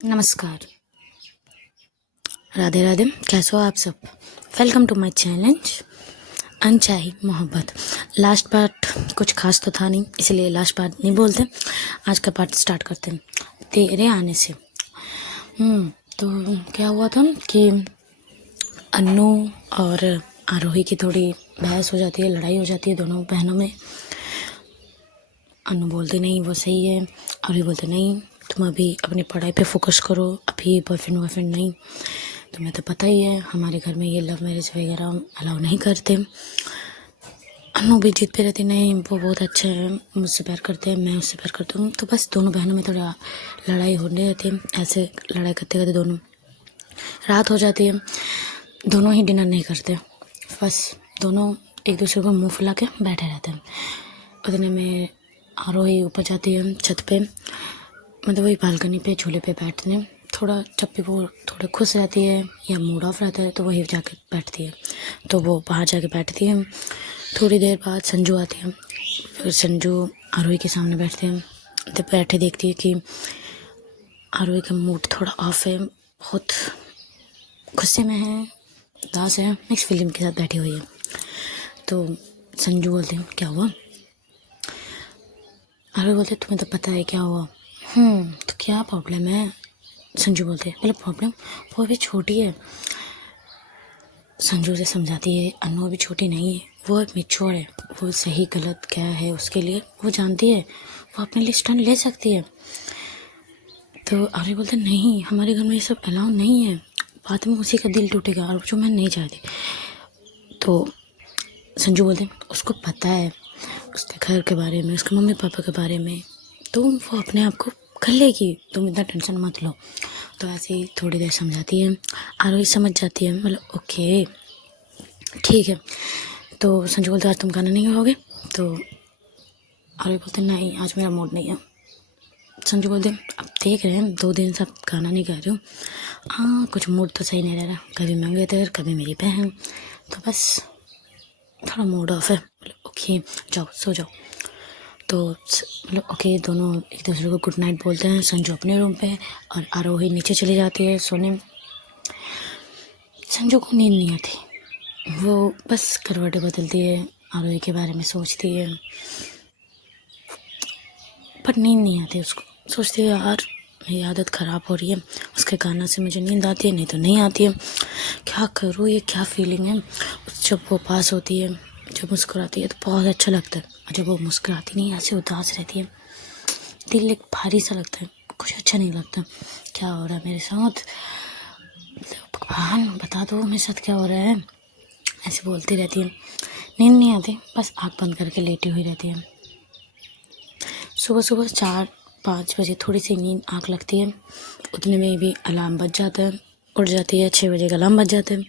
नमस्कार, राधे राधे। कैसे हो आप सब? वेलकम टू माय चैलेंज अनचाही मोहब्बत। लास्ट पार्ट कुछ खास तो था नहीं, इसलिए लास्ट पार्ट नहीं बोलते। आज का पार्ट स्टार्ट करते हैं तेरे आने से। तो क्या हुआ था कि अन्नू और आरोही की थोड़ी बहस हो जाती है, लड़ाई हो जाती है दोनों बहनों में। अन्नू बोलते नहीं वो सही है, आरोही बोलते नहीं तुम अभी अपनी पढ़ाई पे फोकस करो, अभी बॉयफ्रेंड वॉयफ्रेंड नहीं। तुम्हें तो पता ही है हमारे घर में ये लव मैरिज वगैरह अलाउ नहीं करते। अन्नू भी जिद पे रहती नहीं वो बहुत अच्छा है, मुझसे प्यार करते हैं, मैं उससे प्यार करता हूँ। तो बस दोनों बहनों में थोड़ा लड़ाई होने रहती है। ऐसे लड़ाई करते करते दोनों रात हो जाती है। दोनों ही डिनर नहीं करते, बस दोनों एक दूसरे को मुंह फुला के बैठे रहते हैं। उतने में आरोही ऊपर जाती है छत पे, मतलब वही बालकनी पे झूले पे बैठने। थोड़ा जब भी वो थोड़ा खुश रहती है या मूड ऑफ रहता है तो वही जाके बैठती है, तो वो बाहर जाके बैठती है। थोड़ी देर बाद संजू आती है, फिर संजू आरोही के सामने बैठते हैं। जब बैठे देखती है कि आरोही का मूड थोड़ा ऑफ है, बहुत गुस्से में है, उदास है, मिक्स फीलिंग के साथ बैठी हुई है। तो संजू बोलते हैं क्या हुआ? आरोही बोलते तुम्हें तो पता है क्या हुआ। तो क्या प्रॉब्लम है? संजू बोलते हैं मतलब प्रॉब्लम, वो अभी छोटी है। संजू से समझाती है अन्नू अभी छोटी नहीं है, वो एक मैच्योर है, वो सही गलत क्या है उसके लिए वो जानती है, वो अपने लिए स्टैंड ले सकती है। तो आर्य बोलते नहीं हमारे घर में ये सब अलाउ नहीं है, बाद में उसी का दिल टूटेगा और जो मैं नहीं चाहती। तो संजू बोलते उसको पता है उसके घर के बारे में, उसके मम्मी पापा के बारे में, तो वो अपने आप को कर लेगी, तुम इतना टेंशन मत लो। तो ऐसे ही थोड़ी देर समझाती है, आरोही समझ जाती है, मतलब ओके ठीक है। तो संजू बोलते आज तुम गाना नहीं गाओगे? तो आरोही बोलते नहीं आज मेरा मूड नहीं है। संजू बोलते अब देख रहे हैं 2 दिन से आप गाना नहीं गा रहे हो, हाँ कुछ मूड तो सही नहीं रह रहा, कभी मंगेतर कभी मेरी बहन, तो बस थोड़ा मूड ऑफ है। ओके जाओ सो जाओ। तो मतलब ओके दोनों एक दूसरे को गुड नाइट बोलते हैं। संजू अपने रूम पे और आरोही नीचे चली जाती है सोने। संजू को नींद नहीं आती, वो बस करवटें बदलती है, आरोही के बारे में सोचती है, पर नींद नहीं आती उसको। सोचती है यार मेरी आदत ख़राब हो रही है, उसके गाना से मुझे नींद आती है नहीं तो नहीं आती है, क्या करूँ, ये क्या फीलिंग है। जब वो पास होती है, जब मुस्कुराती है तो बहुत अच्छा लगता है, और जब वो मुस्कुराती नहीं ऐसे उदास रहती है, दिल एक भारी सा लगता है, कुछ अच्छा नहीं लगता। क्या हो रहा है मेरे साथ, भगवान बता दो मेरे साथ क्या हो रहा है, ऐसे बोलती रहती है। नींद नहीं आती, बस आँख बंद करके लेटी हुई रहती है। सुबह सुबह 4-5 बजे थोड़ी सी नींद आँख लगती है, उतने में भी अलार्म बज जाता है, उठ जाती है। 6 बजे का अलार्म बज जाता है,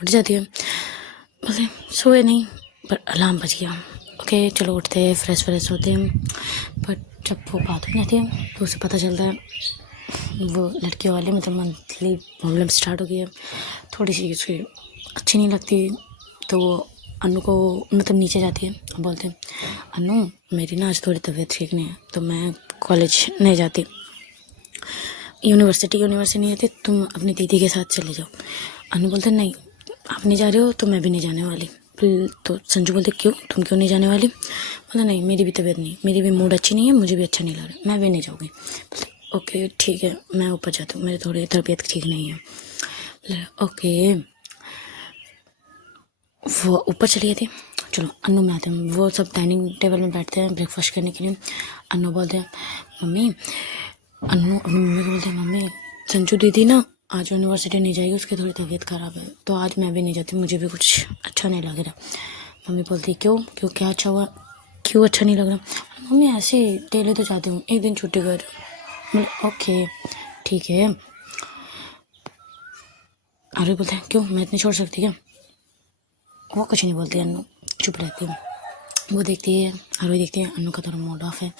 उठ जाती है, मतलब सोए नहीं पर अलार्म बज गया। ओके चलो उठते हैं, फ्रेश होते हैं। बट जब वो बात हो जाती है तो उसे पता चलता है वो लड़कियों वाले मतलब मंथली प्रॉब्लम स्टार्ट हो गई है, थोड़ी सी उसकी अच्छी नहीं लगती। तो वो अन्नू को मतलब नीचे जाती है और बोलते हैं अन्नू मेरी ना आज थोड़ी तबीयत ठीक नहीं है तो मैं कॉलेज नहीं जाती, यूनिवर्सिटी नहीं आती, तुम अपनी दीदी के साथ चले जाओ। अन्नू बोलते नहीं आप नहीं जा रहे हो तो मैं भी नहीं जाने वाली। तो संजू बोलते क्यों, तुम क्यों नहीं जाने वाली? बोला नहीं मेरी भी तबीयत नहीं, मेरी भी मूड अच्छी नहीं है, मुझे भी अच्छा नहीं लग रहा, मैं भी नहीं जाऊँगी। ओके ठीक है मैं ऊपर जाती हूँ, मेरी थोड़ी तबीयत ठीक नहीं है। ओके वो ऊपर चली गई थी। चलो अन्नू में आते हैं, वो सब डाइनिंग टेबल में बैठते हैं ब्रेकफास्ट करने के लिए। अन्नू बोलते हैं मम्मी, अन्नू अपनी मम्मी को बोलते हैं मम्मी संजू दीदी ना आज यूनिवर्सिटी नहीं जाएगी, उसकी थोड़ी तबीयत ख़राब है तो आज मैं भी नहीं जाती, मुझे भी कुछ अच्छा नहीं लग रहा। मम्मी बोलती क्यों क्यों क्या अच्छा हुआ, क्यों अच्छा नहीं लग रहा? मम्मी ऐसे ही डेली तो जाती हूँ, एक दिन छुट्टी कर। ओके ठीक है। अरे बोलते हैं क्यों मैं इतनी छोड़ सकती क्या? वो कुछ नहीं बोलती, अन्नू चुप रहती है। वो देखती है आरोही देखती है अन्नू का थोड़ा मूड ऑफ है।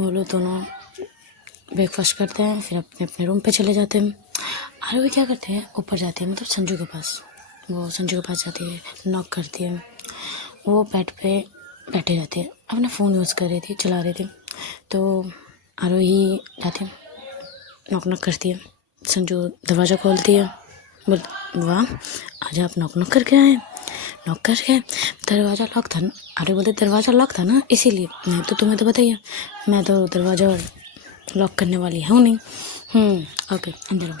वो लोग दोनों ब्रेकफास्ट करते हैं, फिर अपने अपने रूम पे चले जाते हैं। आरोही क्या करते हैं ऊपर जाती है मतलब संजू के पास, वो संजू के पास जाती है, नॉक करती है। वो बेड पे बैठे रहते हैं, अपना फ़ोन यूज़ कर रही थी, चला रही थी। तो आरोही जाती है, नॉक नॉक करती है। संजू दरवाज़ा खोलती है, बोल वाह आज आप नॉक नॉक करके आए। नॉक करके दरवाज़ा लॉक था ना, अरे बोलते दरवाज़ा लॉक था ना, इसीलिए। मैं तो तुम्हें तो बताइए, मैं तो दरवाज़ा लॉक करने वाली हूँ नहीं। ओके अंदर आओ।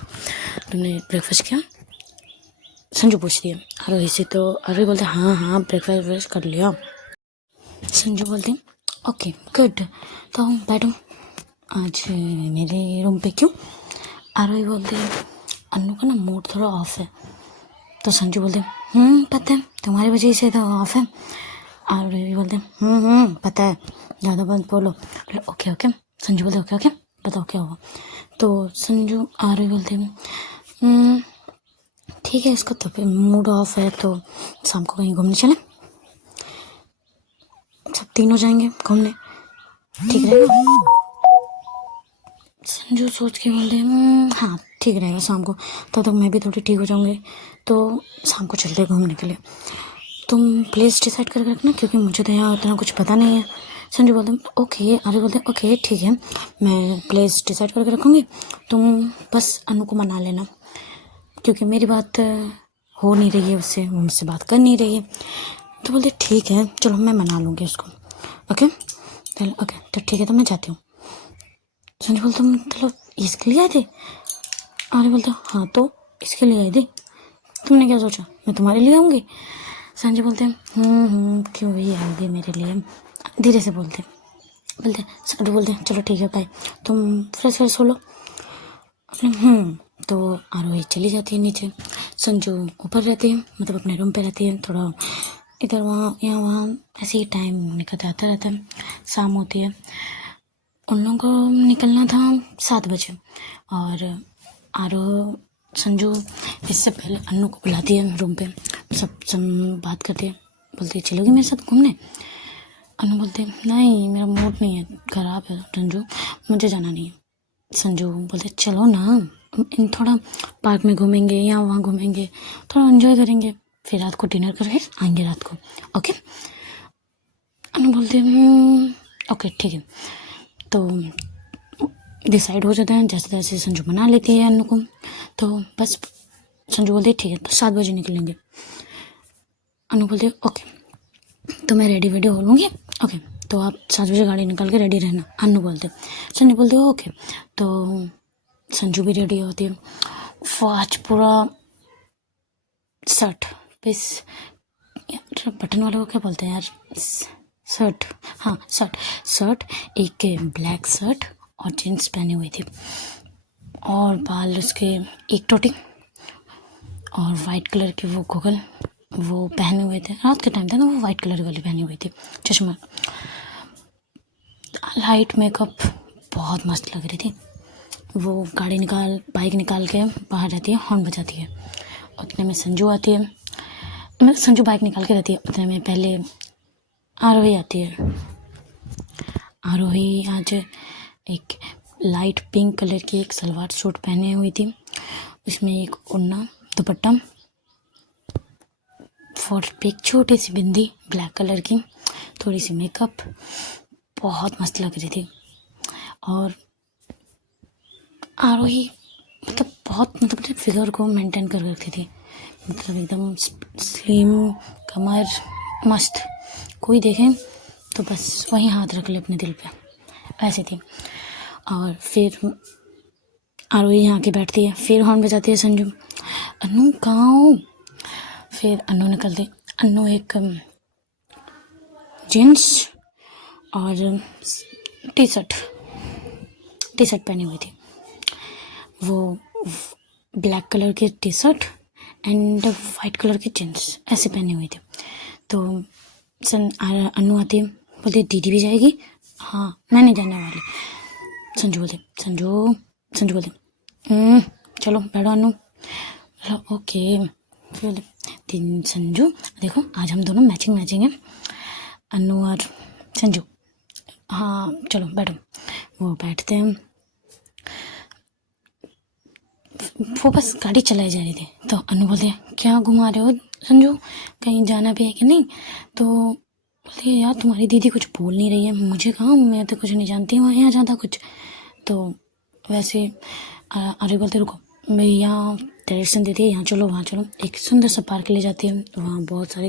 तुमने ब्रेकफास्ट किया? संजू पूछती है आरोही से। तो आरोही बोलते हाँ हाँ ब्रेकफास्ट कर लिया। संजू बोलते ओके गुड, तो बैठो। आज मेरे रूम पे क्यों? आरोही बोलते अन्नू का ना मूड थोड़ा ऑफ है। तो संजू बोलते पता है तुम्हारी वजह से तो ऑफ है। आरोही बोलते पता है, ज़्यादा मत बोलो। Okay okay. संजू बोलते ओके ओके बताओ क्या हुआ। तो संजू आरोही बोलते ठीक है, इसका तो फिर मूड ऑफ है, तो शाम को कहीं घूमने चलें, सब तीनों जाएंगे घूमने, ठीक रहेगा? संजू सोच के बोलते हाँ ठीक रहेगा, शाम को तब तक मैं भी थोड़ी ठीक हो जाऊंगी, तो शाम को चलते घूमने के लिए। तुम प्लेस डिसाइड करके रखना, क्योंकि मुझे तो यहाँ उतना कुछ पता नहीं है। संजू बोलते ओके। अरे बोलते ओके ठीक है, मैं प्लेस डिसाइड करके रखूँगी, तुम बस अनु को मना लेना, क्योंकि मेरी बात हो नहीं रही है उससे, वो मुझसे बात कर नहीं रही है। तो बोलते ठीक है चलो मैं मना लूँगी उसको। ओके चलो ओके तो ठीक है, तो मैं जाती हूँ। संजू बोलते मतलब इसके लिए आए थे? अरे बोलते हाँ तो इसके लिए आए थे, तुमने क्या सोचा मैं तुम्हारे लिए आऊँगी? संजय बोलते क्यों ही आए थे मेरे लिए, धीरे से बोलते संजू बोलते चलो ठीक है बाय, तुम फ्रेश हो लो। तो आरोही चली जाती है नीचे, संजू ऊपर रहती है, मतलब अपने रूम पे रहती है। थोड़ा इधर वहाँ यहाँ वहाँ ऐसे ही टाइम निकल जाता रहता है। शाम होती है, उन लोगों को निकलना था 7 बजे, और संजू इससे पहले अन्नू को बुलाती है रूम पे, सब बात करते हैं, बोलती है चलोगी मेरे साथ घूमने? अन्नू बोलते नहीं मेरा मूड नहीं है, ख़राब है संजू, मुझे जाना नहीं है। संजू बोलते चलो ना, थोड़ा पार्क में घूमेंगे या वहाँ घूमेंगे, थोड़ा एंजॉय करेंगे, फिर रात को डिनर करके आएंगे रात को। ओके अन्नू बोलते ओके ठीक है। तो डिसाइड हो जाता है, जैसे तैसे संजू मना लेती है अन्नू को। तो बस संजू बोलते ठीक है तो 7 बजे निकलेंगे। अन्नू बोलते ओके तो मैं रेडी हो लूँगी, ओके तो आप 7 बजे गाड़ी निकाल के रेडी रहना। अन्नू बोलते संजू बोलते ओके। तो संजू भी रेडी होती है, वो आज पूरा शर्ट पीस बटन वाला को क्या बोलते हैं यार, शर्ट, हाँ शर्ट एक ब्लैक शर्ट और जीन्स पहनी हुई थी, और बाल उसके एक टोटी, और वाइट कलर के वो गोगल वो पहने हुए थे। रात के टाइम था ना, वो वाइट कलर वाली पहनी हुई थी, चश्मा, लाइट मेकअप, बहुत मस्त लग रही थी। वो बाइक निकाल के बाहर रहती है, हॉर्न बजाती है, उतने में संजू आती है, संजू बाइक निकाल के रहती है, उतने में पहले आरोही आती है। आरोही आज एक लाइट पिंक कलर की एक सलवार सूट पहने हुई थी, उसमें एक ओढ़ना दुपट्टा, फोर पे एक छोटी सी बिंदी ब्लैक कलर की, थोड़ी सी मेकअप, बहुत मस्त लग रही थी। और आरोही मतलब बहुत मतलब फिगर को मेंटेन कर रखी थी, मतलब एकदम स्लिम, कमर मस्त, कोई देखे तो बस वहीं हाथ रख ले अपने दिल पे, ऐसी थी। और फिर आरोही यहाँ के बैठती है, फिर हॉर्न बजाती है संजू, अनु कहाँ हो? फिर अनु निकलती, अनु एक जीन्स और टी शर्ट पहनी हुई थी, वो ब्लैक कलर की T shirt and white colour की जीन्स ऐसे पहनी हुई थी। तो अनु आती है, बोलती दीदी भी जाएगी? हाँ मैं नहीं जाने वाली। संजू बोलते चलो बैठो अनु। ओके फिर संजू देखो आज हम दोनों मैचिंग हैं, अनु और संजू। हाँ चलो बैठो। वो बैठते हैं, वो बस गाड़ी चलाई जा रही थी, तो अनु बोलते क्या घुमा रहे हो संजू, कहीं जाना भी है कि नहीं? तो बोलते यार तुम्हारी दीदी कुछ बोल नहीं रही है, मुझे कहाँ, मैं तो कुछ नहीं जानती हूँ यहाँ ज़्यादा कुछ। तो वैसे अरे बोलते रुको, मैं यहाँ डायरेक्शन देती है, यहाँ चलो वहाँ चलो, एक सुंदर सा पार्क ले जाती है। वहाँ बहुत सारे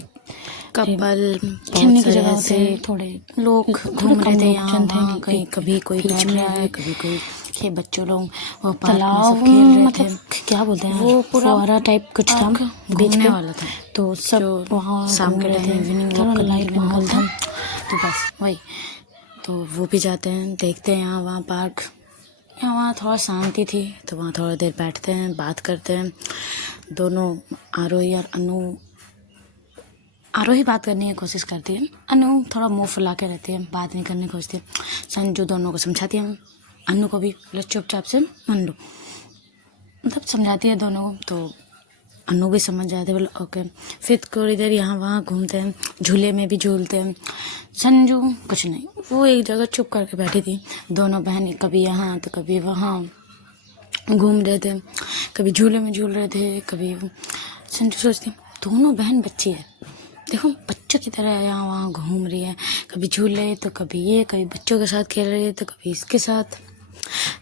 कपल, खेलने की जगह होते हैं, थोड़े लोग घूम रहे थे यहाँ वहाँ, कहीं कभी कोई बैठ रहा है, कभी कोई ये बच्चों लोग वो तालाब खेल रहे थे, क्या बोलते हैं वो फुहारा टाइप कुछ था, घूमने वाला था। तो सब वहाँ शाम के टाइम इवनिंग वॉक लाइट माहौल था, तो बस वही। तो वो भी जाते हैं, देखते हैं यहाँ वहाँ पार्क। यहाँ वहाँ थोड़ा शांति थी, तो वहाँ थोड़ा देर बैठते हैं, बात करते हैं। दोनों आरोही और अनु, आरोही बात करने की कोशिश करती है, अनु थोड़ा मुंह फुला के रहती है, बात नहीं करने की खोजती है। संजू दोनों को समझाती है, अनु को भी बोले चुपचाप से मान लो, मतलब समझाती है दोनों को। तो अनु भी समझ जाते, बोले ओके। फिर थोड़ी देर यहाँ वहाँ घूमते हैं, झूले में भी झूलते हैं। संजू कुछ नहीं, वो एक जगह चुप करके बैठी थी। दोनों बहनें कभी यहाँ तो कभी वहाँ घूम रहे थे, कभी झूले में झूल रहे थे, कभी। संजू सोचती दोनों बहन बच्ची है, देखो बच्चों की तरह यहाँ वहाँ घूम रही है, कभी झूले तो कभी ये, कभी बच्चों के साथ खेल रही है तो कभी इसके साथ।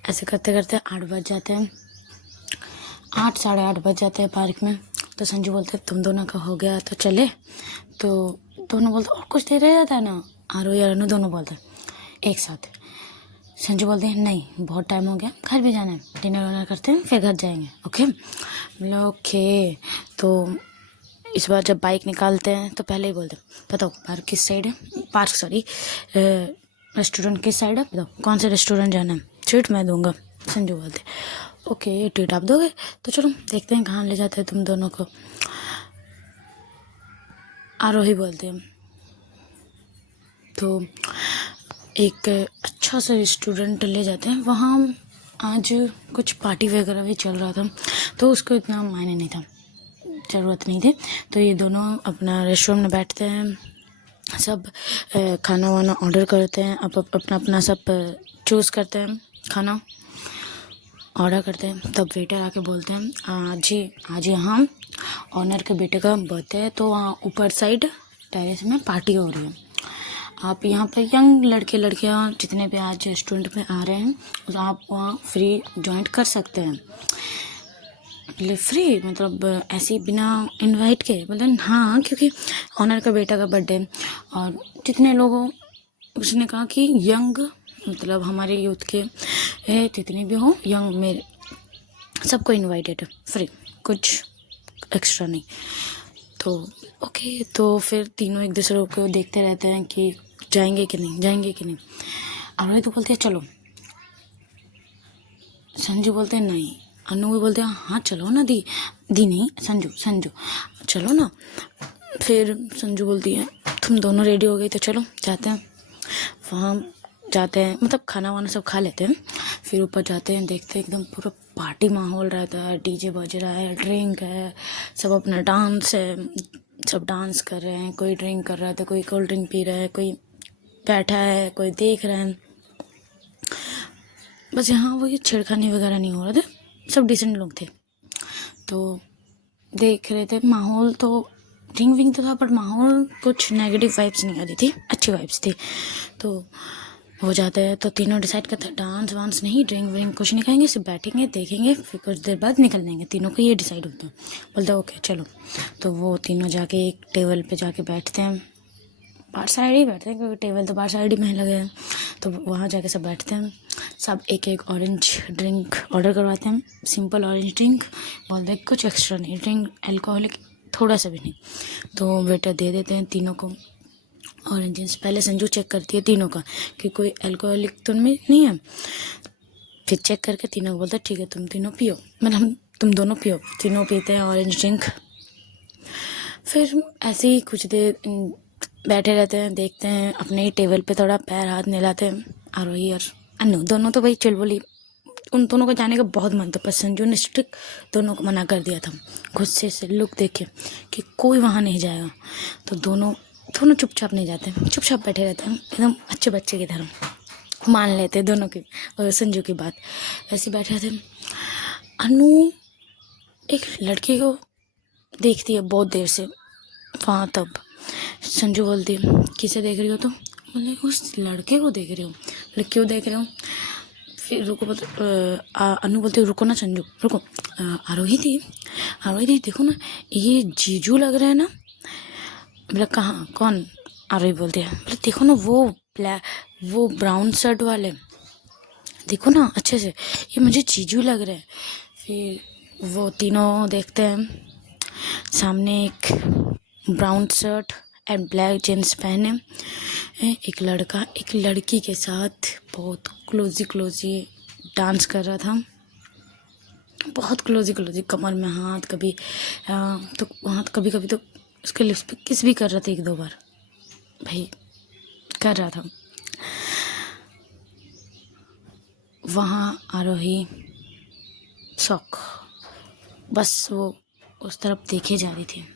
ऐसे करते करते 8 बज जाते हैं, 8 साढ़े 8 बज जाते हैं पार्क में। तो संजू बोलते तुम दोनों का हो गया तो चले। तो दोनों बोलते और कुछ देर रह जाता है ना, आरोही और अनु दोनों बोलते एक साथ। संजू बोलते हैं नहीं बहुत टाइम हो गया, घर भी जाना है, डिनर वनर करते हैं फिर घर जाएंगे, ओके। बोले ओके। तो इस बार जब बाइक निकालते हैं तो पहले ही बोलते बताओ पार्क किस साइड है, पार्क सॉरी रेस्टोरेंट किस साइड है, बताओ कौन से रेस्टोरेंट जाना है, ट्रीट मैं दूंगा। संजू बोलते ओके ट्रीट आप दोगे, तो चलो देखते हैं कहाँ ले जाते हैं तुम दोनों को। आरोही बोलते हैं तो एक अच्छा सा रेस्टोरेंट ले जाते हैं, वहाँ आज कुछ पार्टी वगैरह भी चल रहा था, तो उसको इतना मायने नहीं था, ज़रूरत नहीं थी। तो ये दोनों अपना रेस्टोरेंट में बैठते हैं, सब खाना वाना ऑर्डर करते हैं, अपना अपना सब चूज़ करते हैं, खाना ऑर्डर करते हैं। तब वेटर आके बोलते हैं आज यहाँ ऑनर के बेटे का बर्थडे है, तो वहाँ ऊपर साइड टेरेस में पार्टी हो रही है, आप यहाँ पर यंग लड़के लड़कियाँ जितने भी आज रेस्टोरेंट में आ रहे हैं तो आप वहाँ फ्री ज्वाइन कर सकते हैं। बोले फ्री मतलब ऐसे ही बिना इनवाइट के? बोले हाँ क्योंकि ऑनर का बेटा का बर्थडे और जितने लोगों, उसने कहा कि यंग मतलब हमारे यूथ के जितने भी हों यंग मेरे सबको इनवाइटेड है, फ्री, कुछ एक्स्ट्रा नहीं। तो ओके, तो फिर तीनों एक दूसरे को देखते रहते हैं कि जाएंगे कि नहीं, जाएंगे कि नहीं। आरोही तो बोलते हैं चलो, संजू बोलते हैं नहीं, अनु भी बोलते हैं हाँ चलो ना, दी नहीं संजू चलो ना। फिर संजू बोलती है तुम दोनों रेडी हो गई तो चलो जाते हैं। वहाँ जाते हैं, मतलब खाना वाना सब खा लेते हैं, फिर ऊपर जाते हैं, देखते हैं एकदम पूरा पार्टी माहौल रहता है, डीजे बज रहा है, ड्रिंक है, सब अपना डांस है, सब डांस कर रहे हैं, कोई ड्रिंक कर रहा है तो कोई कोल्ड ड्रिंक पी रहा है, कोई बैठा है, कोई देख रहा है। बस यहाँ वो ये छेड़खानी वगैरह नहीं हो रहा था, सब डिसेंट लोग थे। तो देख रहे थे माहौल, तो ड्रिंक विंक तो था पर माहौल कुछ नेगेटिव वाइब्स नहीं आ रही थी, अच्छी वाइब्स थी। तो हो जाता है, तो तीनों डिसाइड करते हैं डांस वांस नहीं, ड्रिंक व्रिंक कुछ नहीं खाएंगे, सिर्फ बैठेंगे देखेंगे, फिर कुछ देर बाद निकल जाएंगे। तीनों को ये डिसाइड होता है, बोलते ओके चलो। तो वो तीनों जाके एक टेबल पे जाके बैठते हैं, बाहर साइड ही बैठते हैं क्योंकि टेबल तो बाहर साइड ही में लगे हैं। तो वहाँ जाके सब बैठते हैं, सब एक एक ऑरेंज ड्रिंक ऑर्डर करवाते हैं, सिंपल ऑरेंज ड्रिंक, बोलते हैं कुछ एक्स्ट्रा नहीं, ड्रिंक अल्कोहलिक थोड़ा सा भी नहीं। तो वेटर दे देते हैं तीनों को ऑरेंज। पहले संजू चेक करती है तीनों का कि कोई अल्कोहलिक तो नहीं है, फिर चेक करके तीनों को बोलता है ठीक है तुम तीनों पियो, मतलब तुम दोनों पियो। तीनों पीते हैं ऑरेंज ड्रिंक। फिर ऐसे ही कुछ देर बैठे रहते हैं, देखते हैं, अपने ही टेबल पे थोड़ा पैर हाथ मिलाते हैं। आरोही और अनु दोनों तो भाई चुलबुली, उन दोनों को जाने का बहुत मन था पर संजू ने स्ट्रिक्ट दोनों को मना कर दिया था, गुस्से से लुक देखे कि कोई वहाँ नहीं जाएगा। तो दोनों चुपचाप नहीं जाते, चुपचाप बैठे रहते हैं, एकदम अच्छे बच्चे की तरह मान लेते दोनों की और संजू की बात। ऐसे बैठे रहते। अनु एक लड़के को देखती है बहुत देर से वहाँ, तब संजू बोलती है किसे देख रही हो? तो बोले उस लड़के को देख रही हूँ। बोले क्यों देख रहे हो? फिर रुको बोलते अनु बोलते रुको ना संजू रुको। आरोही दी देखो ना ये जीजू लग रहा है ना। बोला कहाँ कौन? आरोही बोलते हैं बोले देखो ना वो ब्राउन शर्ट वाले देखो ना अच्छे से, ये मुझे जीजू लग रहा है। फिर वो तीनों देखते हैं सामने एक brown shirt and black jeans पहने एक लड़का एक लड़की के साथ बहुत क्लोजी डांस कर रहा था। बहुत क्लोजी कमर में हाथ, कभी तो हाथ, कभी कभी तो उसके लिप्स पे किस भी कर रहा था 1-2 बार। भाई कर रहा था। वहाँ आरोही शौक बस वो उस तरफ देखे जा रही थी।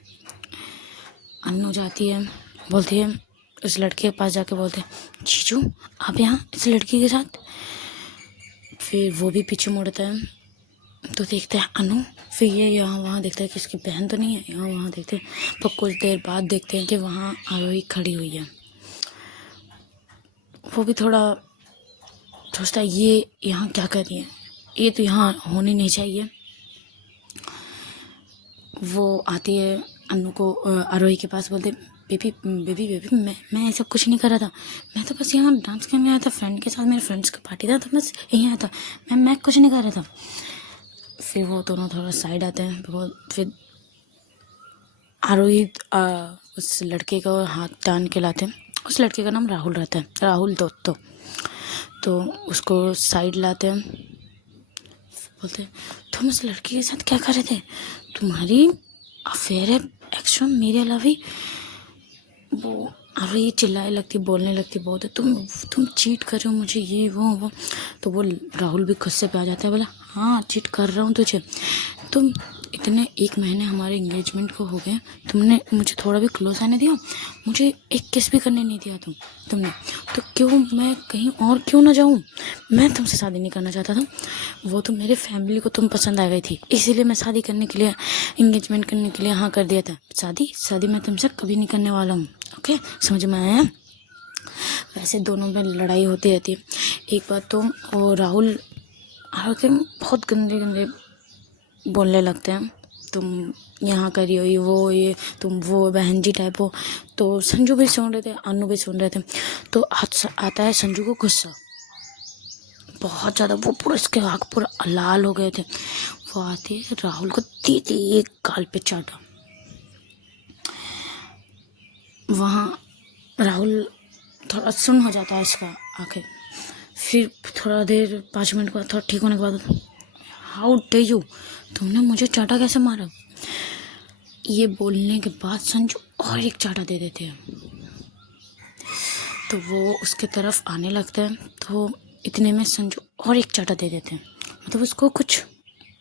अन्नू जाती है, बोलती है उस लड़के के पास जाके बोलते हैं जीजू आप यहाँ इस लड़की के साथ। फिर वो भी पीछे मुड़ता है तो देखते हैं अनु। फिर ये यहाँ वहाँ देखता है कि इसकी बहन तो नहीं है, यहाँ वहाँ देखते हैं। पर कुछ देर बाद देखते हैं कि वहाँ आरोही खड़ी हुई है। वो भी थोड़ा सोचता है ये यहाँ क्या कर रही है, ये तो यहाँ होनी नहीं चाहिए। वो आती है अन्नू को आरोही के पास, बोलते बेबी मैं ऐसा कुछ नहीं कर रहा था, मैं तो बस यहाँ डांस करने आया था फ्रेंड के साथ, मेरे फ्रेंड्स का पार्टी था तो बस यहीं आया था, मैं कुछ नहीं कर रहा था। फिर वो दोनों थोड़ा साइड आते हैं। फिर आरोही उस लड़के को हाथ टान के लाते हैं। उस लड़के का नाम राहुल रहता है, राहुल दोस्तों। तो उसको साइड लाते हैं, बोलते तुम उस लड़की के साथ क्या कर रहे थे, तुम्हारी अफेयर है एक्स्ट्रा मेरे अलावा। वो आरोही चिल्लाने लगती, बोलने लगती बहुत है, तुम चीट कर रहे हो मुझे, ये वो। तो वो राहुल भी गुस्से पे आ जाता है, बोला हाँ चीट कर रहा हूँ तुझे। तुम इतने 1 महीने हमारे एंगेजमेंट को हो गए, तुमने मुझे थोड़ा भी क्लोज आने दिया, मुझे एक किस भी करने नहीं दिया तुमने। तो क्यों मैं कहीं और क्यों ना जाऊँ? मैं तुमसे शादी नहीं करना चाहता था, वो तो मेरे फैमिली को तुम पसंद आ गई थी, इसीलिए मैं शादी करने के लिए, एंगेजमेंट करने के लिए हाँ कर दिया था। शादी मैं तुमसे कभी नहीं करने वाला हूँ। ओके समझ में आया? वैसे दोनों में लड़ाई होती रहती है। एक बार तो वो राहुल आके बहुत गंदे बोलने लगते हैं, तुम यहाँ करी हो ये तुम वो बहन जी टाइप हो। तो संजू भी सुन रहे थे, अनु भी सुन रहे थे। तो आता है संजू को गुस्सा बहुत ज़्यादा, वो पूरा इसके आँख पूरा लाल हो गए थे। वो आती है राहुल को दीदी एक गाल पे चाटा। वहाँ राहुल थोड़ा सुन हो जाता है इसका आंखें। फिर थोड़ा देर 5 मिनट के बाद थोड़ा ठीक होने के बाद, हाउ डे यू, तुमने मुझे चाटा कैसे मारा? ये बोलने के बाद संजू और एक चाटा दे देते हैं। तो वो उसके तरफ आने लगता है, तो इतने में संजू और एक चाटा दे देते हैं। मतलब उसको कुछ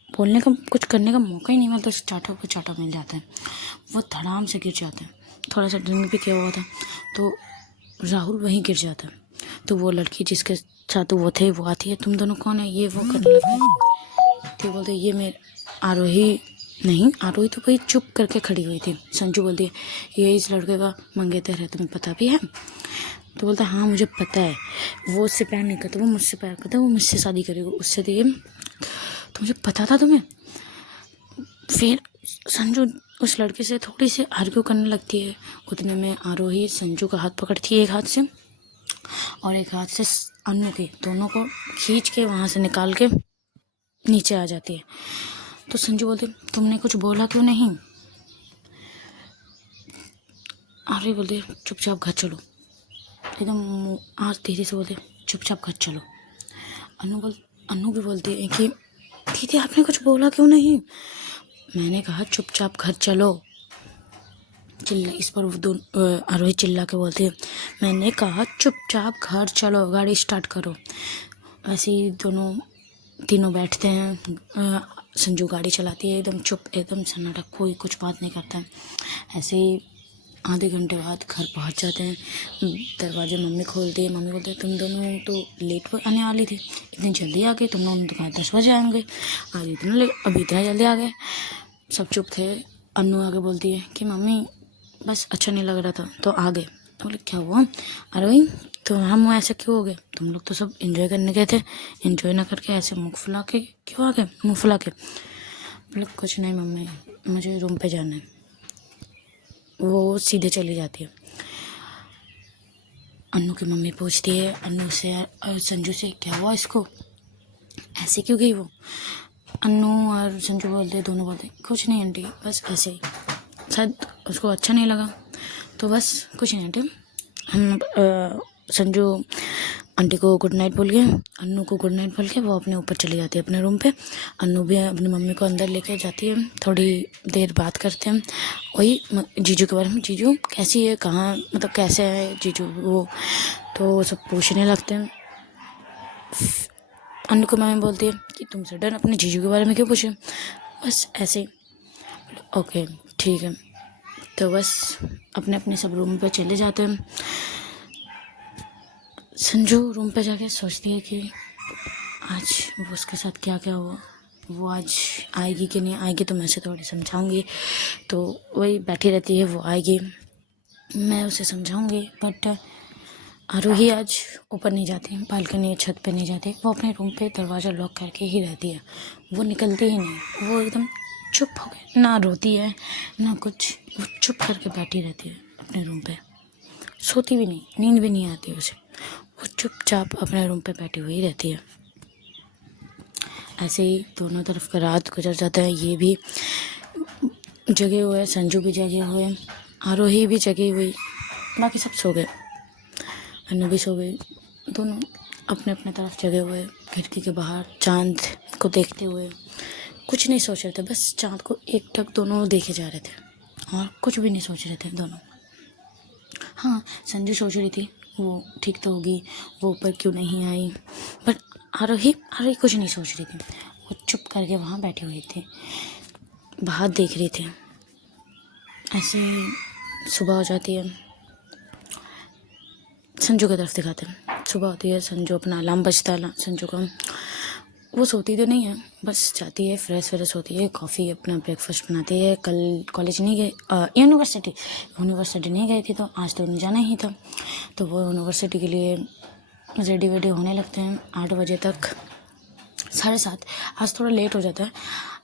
बोलने का, कुछ करने का मौका ही नहीं मिलता, उस चाटा को चाटा मिल जाता है। वो धड़ाम से गिर जाता है, थोड़ा सा ड्रिंक भी किया हुआ था, तो राहुल वहीं गिर जाता है। तो वो लड़की जिसके साथ वो थे वो आती है, तुम दोनों कौन है, ये वो करने लगते हैं। तो बोलते ये मेरे आरोही नहीं, आरोही तो भाई चुप करके खड़ी हुई थी। संजू बोलती है ये इस लड़के का मंगेतर है, तुम्हें पता भी है? तो बोलता हाँ मुझे पता है, वो उससे प्यार नहीं करता, वो मुझसे प्यार करता है, वो मुझसे शादी करेगा उससे। तो मुझे पता था तुम्हें। फिर संजू उस लड़के से थोड़ी सी आर्ग्यू करने लगती है। उतने में आरोही संजू का हाथ पकड़ती है एक हाथ से, और एक हाथ से अनु के, दोनों को खींच के वहाँ से निकाल के नीचे आ जाती है। तो संजू बोलते तुमने कुछ बोला क्यों नहीं? आरोही बोलते चुपचाप घर चलो, एकदम आज धीरे से बोलते चुपचाप घर चलो। अनु भी बोलती है कि दीदी आपने कुछ बोला क्यों नहीं? मैंने कहा चुपचाप घर चलो। इस पर आरोही चिल्ला के बोलती है मैंने कहा चुपचाप घर चलो, गाड़ी स्टार्ट करो। ऐसे ही तीनों बैठते हैं। संजू गाड़ी चलाती है, एकदम चुप, एकदम सन्नाटा, कोई कुछ बात नहीं करता है। ऐसे ही आधे घंटे बाद घर पहुंच जाते हैं। दरवाजे मम्मी खोलती है, मम्मी बोलते हैं तुम दोनों तो लेट आने वाली थी, इतनी जल्दी आ गए, तुम लोग तो कहा 10 बजे आएंगे, आज इतना लेट, अभी इतना जल्दी आ गए। सब चुप थे। अनु आगे बोलती है कि मम्मी बस अच्छा नहीं लग रहा था तो आ गए। तो बोले क्या हुआ? आरोही तो हम ऐसे क्यों हो गए, तुम लोग तो सब एंजॉय करने गए थे, एंजॉय ना करके ऐसे मुँह फुला के क्यों आ गए, मुँह फुला के। बोले कुछ नहीं मम्मी, मुझे रूम पे जाना है। वो सीधे चली जाती है। अन्नू की मम्मी पूछती है अन्नू से, संजू से, क्या हुआ इसको, ऐसे क्यों गई वो। अन्नू और संजू बोलते, दोनों बोलते कुछ नहीं आंटी, बस ऐसे ही, शायद उसको अच्छा नहीं लगा, तो बस कुछ नहीं आंटी। हम संजू आंटी को गुड नाइट बोल के, अन्नू को गुड नाइट बोल के वो अपने ऊपर चली जाती है अपने रूम पे। अन्नू भी अपनी मम्मी को अंदर लेके जाती है। थोड़ी देर बात करते हैं वही जीजू के बारे में, जीजू कैसी है, कहाँ मतलब कैसे है जीजू वो, तो वो सब पूछने लगते हैं। अन्नू को मम्मी बोलती है कि तुम सडन अपने जीजू के बारे में क्यों पूछे, बस ऐसे ही। ओके ठीक है, तो बस अपने अपने सब रूम पे चले जाते हैं। संजू रूम पे जाके सोचती है कि आज वो उसके साथ क्या क्या हुआ, वो आज आएगी कि नहीं आएगी, तो मैं उसे थोड़ी समझाऊंगी। तो वही बैठी रहती है, वो आएगी, मैं उसे समझाऊंगी। बट आरोही आज ऊपर नहीं जाती, बालकनी छत पे नहीं जाती, वो अपने रूम पे दरवाज़ा लॉक करके ही रहती है। वो निकलती ही नहीं, वो एकदम चुप हो गई, ना रोती है ना कुछ, वो चुप करके बैठी रहती है अपने रूम पे, सोती भी नहीं, नींद भी नहीं आती उसे, वो चुपचाप अपने रूम पे बैठी हुई रहती है। ऐसे ही दोनों तरफ का रात गुजर जाता है। ये भी जगे हुए, संजू भी जगे हुए, आरोही भी जगी हुई, बाकी सब सो गए, अन्नू भी सो गई। दोनों अपने अपने तरफ जगे हुए, खिड़की के बाहर चांद को देखते हुए कुछ नहीं सोच रहे थे, बस चांद को एकटक दोनों देखे जा रहे थे और कुछ भी नहीं सोच रहे थे दोनों। हाँ, संजू सोच रही थी वो ठीक तो होगी, वो ऊपर क्यों नहीं आई, बट आरोही कुछ नहीं सोच रही थी, वो चुप करके वहाँ बैठी हुई थी, बाहर देख रही थी। ऐसे ही सुबह हो जाती है, संजू की तरफ दिखाते हैं। सुबह होती है, संजू अपना अलार्म बजता है संजू का, वो सोती तो नहीं है, बस जाती है फ्रेश व्रेश होती है, कॉफ़ी अपना ब्रेकफास्ट बनाती है। कल कॉलेज नहीं गई, यूनिवर्सिटी नहीं गई थी, तो आज तो उन्हें जाना ही था, तो वो यूनिवर्सिटी के लिए रेडी वेडी होने लगते हैं 8 बजे तक, 7:30, आज थोड़ा लेट हो जाता है,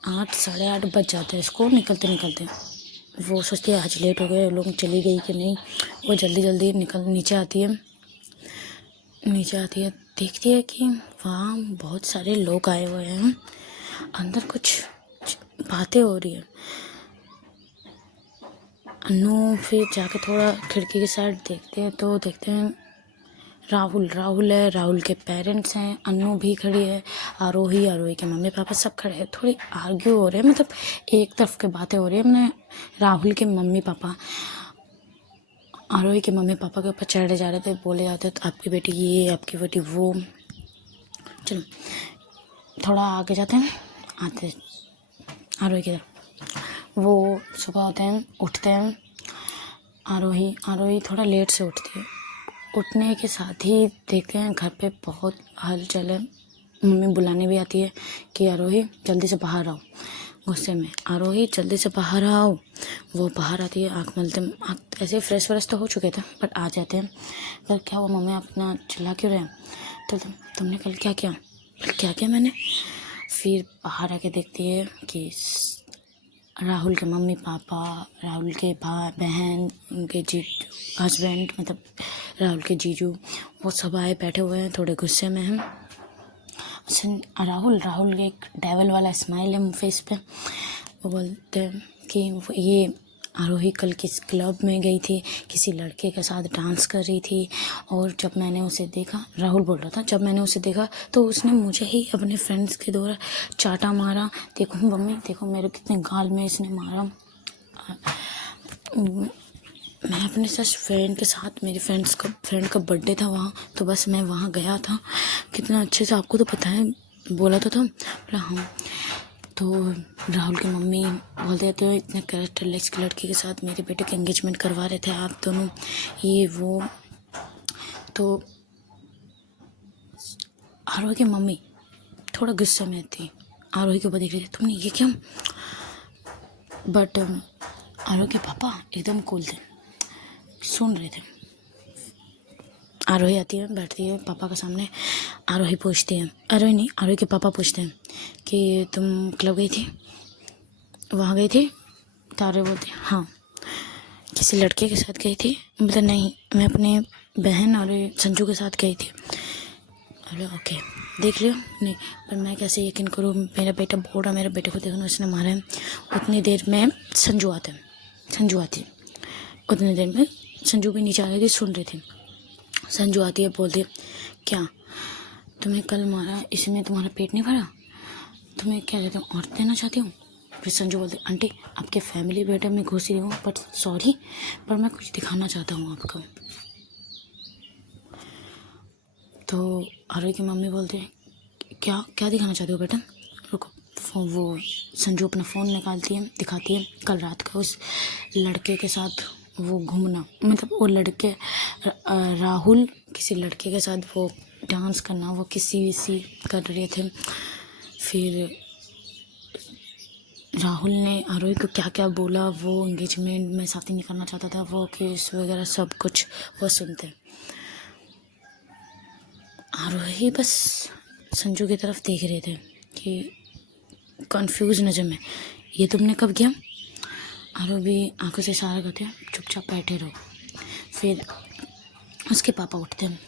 8 8:30 बज जाते हैं इसको निकलते निकलते। वो सोचती है आज लेट हो गए, लोग चली गई कि नहीं, वो जल्दी जल्दी नीचे आती है, देखती है कि वहाँ बहुत सारे लोग आए हुए हैं, अंदर कुछ बातें हो रही है। अन्नू फिर जाके थोड़ा खिड़की के साइड देखते हैं, तो देखते हैं राहुल है, राहुल के पेरेंट्स हैं, अन्नू भी खड़ी है, आरोही के मम्मी पापा सब खड़े हैं, थोड़ी आर्ग्यू हो रहे हैं, मतलब एक तरफ की बातें हो रही है। मैंने राहुल के मम्मी पापा आरोही के मम्मी पापा के ऊपर चढ़े जा रहे थे, बोले जाते तो आपकी बेटी ये, आपकी बेटी वो। चलो थोड़ा आगे जाते हैं, आते आरोही की तरफ। वो सुबह होते हैं, उठते हैं, आरोही थोड़ा लेट से उठती है, उठने के साथ ही देखते हैं घर पे बहुत हलचल है। मम्मी बुलाने भी आती है कि आरोही जल्दी से बाहर आओ, गुस्से में, आरोही जल्दी से बाहर आओ। वो बाहर आती है, आँख मलते, आँख ऐसे फ्रेश व्रेश तो हो चुके थे, बट आ जाते हैं। कल क्या हुआ मम्मी, अपना चिल्ला क्यों रहे हैं, तो तुमने कल क्या किया, क्या किया मैंने। फिर बाहर आके देखती है कि राहुल के मम्मी पापा, राहुल के भाई बहन, उनके जीजू हस्बैंड, मतलब राहुल के जीजू, वो सब आए बैठे हुए हैं, थोड़े गुस्से में हैं। अच्छा, राहुल के एक डेवल वाला स्माइल है फेस पे। वो बोलते हैं कि ये आरोही कल किस क्लब में गई थी, किसी लड़के के साथ डांस कर रही थी, और जब मैंने उसे देखा, राहुल बोल रहा था, जब मैंने उसे देखा तो उसने मुझे ही अपने फ्रेंड्स के द्वारा चाटा मारा, देखो मम्मी देखो मेरे कितने गाल में इसने मारा। मैं अपने सच फ्रेंड के साथ, मेरी फ्रेंड का बर्थडे था वहाँ, तो बस मैं वहाँ गया था, कितना अच्छे से, आपको तो पता है, बोला तो था, बोला हाँ। तो राहुल की मम्मी बोलते थे इतने कैरेक्टरलेस की लड़की के साथ मेरे बेटे के एंगेजमेंट करवा रहे थे आप दोनों, ये वो। तो आरोही की मम्मी थोड़ा गुस्से में थी, आरोही के ऊपर देख रही थी, तुमने ये क्या, बट आरोही के पापा एकदम कूल थे, सुन रहे थे। आरोही आती है, बैठती है पापा के सामने। आरोही पूछती है, आरोही नहीं, आरोही के पापा पूछते हैं कि तुम क्लब गई थी, वहाँ गई थी? तो आरोही बोलती है हाँ। किसी लड़के के साथ गई थी? मतलब नहीं, मैं अपने बहन और संजू के साथ गई थी। अरे ओके, देख लियो। नहीं, पर मैं कैसे यकीन करूँ, मेरा बेटा बोल रहा, मेरे बेटे को देखो ना उसने मारा है। उतनी देर में संजू आती है, उतनी देर में संजू भी नीचे आ गई थी, सुन रही थी। संजू आती है, बोलती है क्या तुम्हें कल मारा, इसमें तुम्हारा पेट नहीं भरा? तुम्हें क्या कहते हो, औरत देना चाहती हूँ? फिर संजू बोलते आंटी आपके फैमिली बेटा में घुस रही हूँ, बट सॉरी, पर मैं कुछ दिखाना चाहता हूँ आपको। तो आरोही की मम्मी बोलते हैं क्या क्या दिखाना चाहते हो बेटा? रुको, वो संजू अपना फ़ोन निकालती है, दिखाती है कल रात का उस लड़के के साथ वो घूमना, मतलब वो लड़के राहुल किसी लड़के के साथ वो डांस करना, वो किसी कर रहे थे। फिर राहुल ने आरोही को क्या क्या बोला, वो एंगेजमेंट में साथी नहीं करना चाहता था, वो केस वगैरह सब कुछ वो सुनते। आरोही बस संजू की तरफ देख रहे थे कि कंफ्यूज नज़र में, ये तुमने कब किया? आरोही भी आंखों से इशारा करते हैं चुपचाप बैठे रहो। फिर उसके पापा उठते हैं,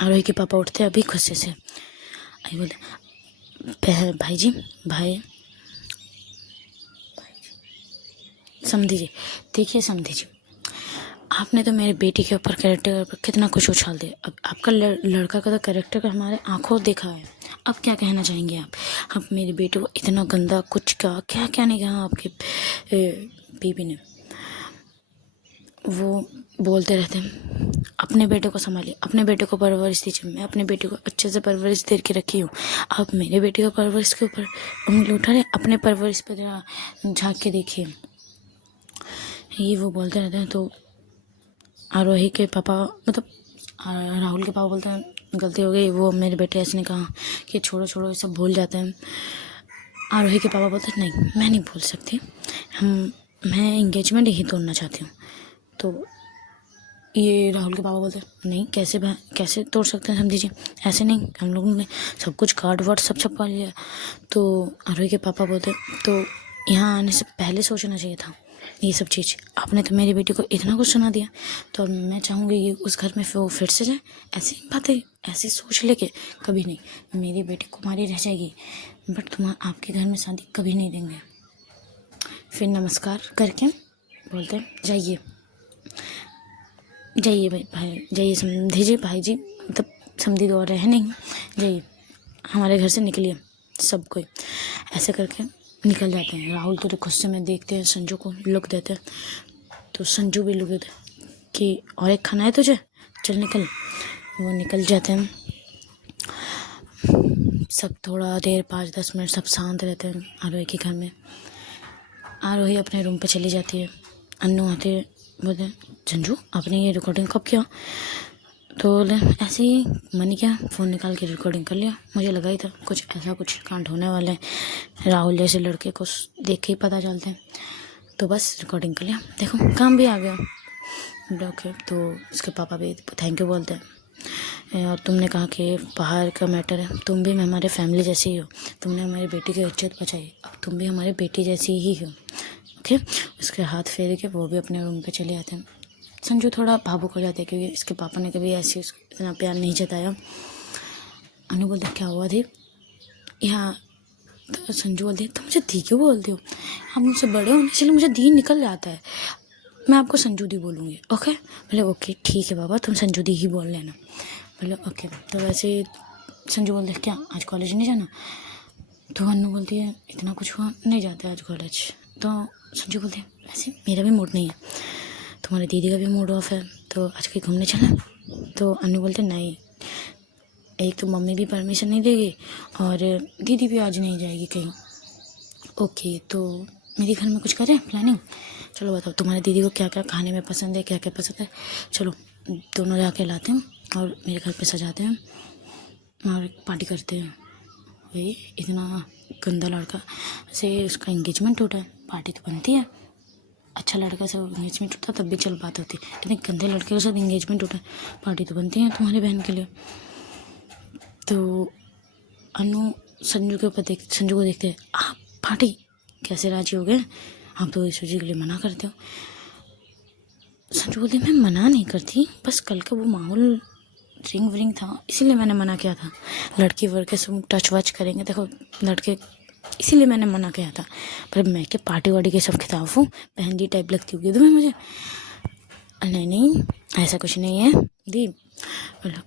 आरोही के पापा उठते हैं अभी गुस्से से। आई बोले भाई जी, समझी जी, देखिए समझी जी, आपने तो मेरे बेटी के ऊपर कैरेक्टर पर कितना कुछ उछाल दिया। अब आपका लड़का का तो कैरेक्टर का हमारे आंखों देखा है, अब क्या कहना चाहेंगे आप मेरे बेटे को इतना गंदा कुछ कहा, क्या क्या नहीं कहा आपके बीबी ने? वो बोलते रहते हैं अपने बेटे को संभालिए, अपने बेटे को परवरिश दीजिए, मैं अपने बेटे को अच्छे से परवरिश दे के रखी हूँ, आप मेरे बेटे को परवरिश के ऊपर उंगली उठा रहे, अपने परवरिश पर जरा झाँक के देखिए। ये वो बोलते रहते हैं। तो आरोही के पापा, मतलब राहुल के पापा बोलते हैं गलती हो गई, वो मेरे बेटे ऐसे ने कहा कि छोड़ो ये सब भूल जाते हैं। आरोही के पापा बोलते हैं नहीं, मैं नहीं भूल सकती, मैं एंगेजमेंट ही तोड़ना चाहती हूँ। तो ये राहुल के पापा बोलते हैं नहीं, कैसे तोड़ सकते हैं समझी जी, ऐसे नहीं, हम लोगों ने सब कुछ कार्ड वार्ड सब छपवा लिया। तो आरोही के पापा बोलते तो यहाँ आने से पहले सोचना चाहिए था ये सब चीज़, आपने तो मेरी बेटी को इतना कुछ सुना दिया, तो मैं चाहूँगी ये उस घर में वो फिर से जाए। ऐसी बातें, ऐसी सोच लेके कभी नहीं, मेरी बेटी कुमारी रह जाएगी, बट तुम आपके घर में शादी कभी नहीं देंगे। फिर नमस्कार करके बोलते जाइए भाई जाइए, समझी जी, भाई जी, मतलब समझी तो और रहे नहीं, जाइए हमारे घर से निकलिए, सब कोई ऐसे करके निकल जाते हैं। राहुल तो गुस्से में देखते हैं, संजू को लुक देते हैं, तो संजू भी लुक देते हैं कि और एक खाना है तुझे, चल निकल। वो निकल जाते हैं। सब थोड़ा देर 5-10 मिनट सब शांत रहते हैं आरोही के घर में। आरोही अपने रूम पे चली जाती है। अन्नू आते बोलते संजू आपने ये रिकॉर्डिंग कब किया? तो बोले ऐसे ही मैंने क्या फ़ोन निकाल के रिकॉर्डिंग कर लिया, मुझे लगा ही था कुछ ऐसा कुछ कांड होने वाला है, राहुल जैसे लड़के को देख के ही पता चलते हैं, तो बस रिकॉर्डिंग कर लिया, देखो काम भी आ गया। ओके, तो उसके पापा भी थैंक यू बोलते हैं। और तुमने कहा कि बाहर का मैटर है, तुम भी हमारे फैमिली जैसी ही हो, तुमने हमारी बेटी की इज्जत बचाई, अब तुम भी हमारी बेटी जैसी ही हो। ओके, उसके हाथ फेर के वो भी अपने रूम पे चले आते हैं। संजू थोड़ा भावुक हो जाता है क्योंकि इसके पापा ने कभी ऐसे उसको इतना प्यार नहीं जताया। अनु बोलते क्या हुआ थी यहाँ? तो संजू बोलते तो मुझे दी क्यों बोलते हो? आप मुझसे बड़े हो, इसलिए मुझे दी निकल जाता है, मैं आपको संजू दी बोलूँगी। ओके, बोले ओके ठीक है बाबा, तुम संजू दी ही बोल लेना। बोले ओके। तो वैसे संजू बोलते क्या आज कॉलेज नहीं जाना? तो अनु बोलती है इतना कुछ हुआ, नहीं जाते आज कॉलेज। तो संजू बोलते हैं वैसे मेरा भी मूड नहीं है, तुम्हारी दीदी का भी मूड ऑफ है, तो आज कहीं घूमने चलें? तो अनु बोलते नहीं, एक तो मम्मी भी परमिशन नहीं देगी और दीदी भी आज नहीं जाएगी कहीं। ओके, तो मेरे घर में कुछ करें प्लानिंग? चलो बताओ तुम्हारी दीदी को क्या क्या खाने में पसंद है, क्या क्या पसंद है, चलो दोनों जाके लाते हैं और मेरे घर पे सजाते हैं और पार्टी करते हैं। भाई इतना गंदा लड़का से उसका एंगेजमेंट टूटा है, पार्टी तो बनती है। अच्छा लड़का से इंगेजमेंट होता तब भी चल बात होती, इतने गंदे लड़के के साथ इंगेजमेंट होता है, पार्टी तो बनती है तुम्हारी बहन के लिए। तो अनु संजू के ऊपर संजू को देखते हैं, आप पार्टी कैसे राजी हो गए, आप तो इस चीज़ के लिए मना करते हो। संजू बोलती मैं मना नहीं करती, बस कल का वो माहौल रिंग विंग था इसीलिए मैंने मना किया था, लड़की वर्के सब टच वच करेंगे देखो लड़के, इसीलिए मैंने मना किया था। पर मैं क्या पार्टी वार्टी के सब खिलाफ हूँ, बहन जी टाइप लगती होगी तुम्हें मुझे। नहीं नहीं ऐसा कुछ नहीं है दी।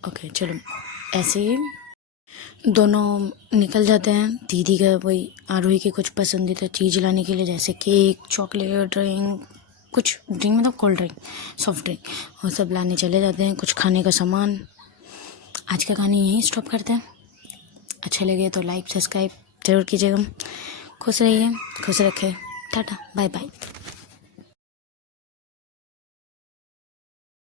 ओके चलो, ऐसे ही दोनों निकल जाते हैं। दीदी का वही आरोही की कुछ पसंदीदा चीज़ लाने के लिए, जैसे केक, चॉकलेट, ड्रिंक, कुछ ड्रिंक मतलब कोल्ड ड्रिंक, सॉफ्ट ड्रिंक, वो सब लाने चले जाते हैं, कुछ खाने का सामान। आज का कहानी यहीं स्टॉप करते हैं। अच्छा लगे तो लाइक सब्सक्राइब जरूर कीजिएगा। खुश रहिए, खुश रखे, टाटा बाय बाय।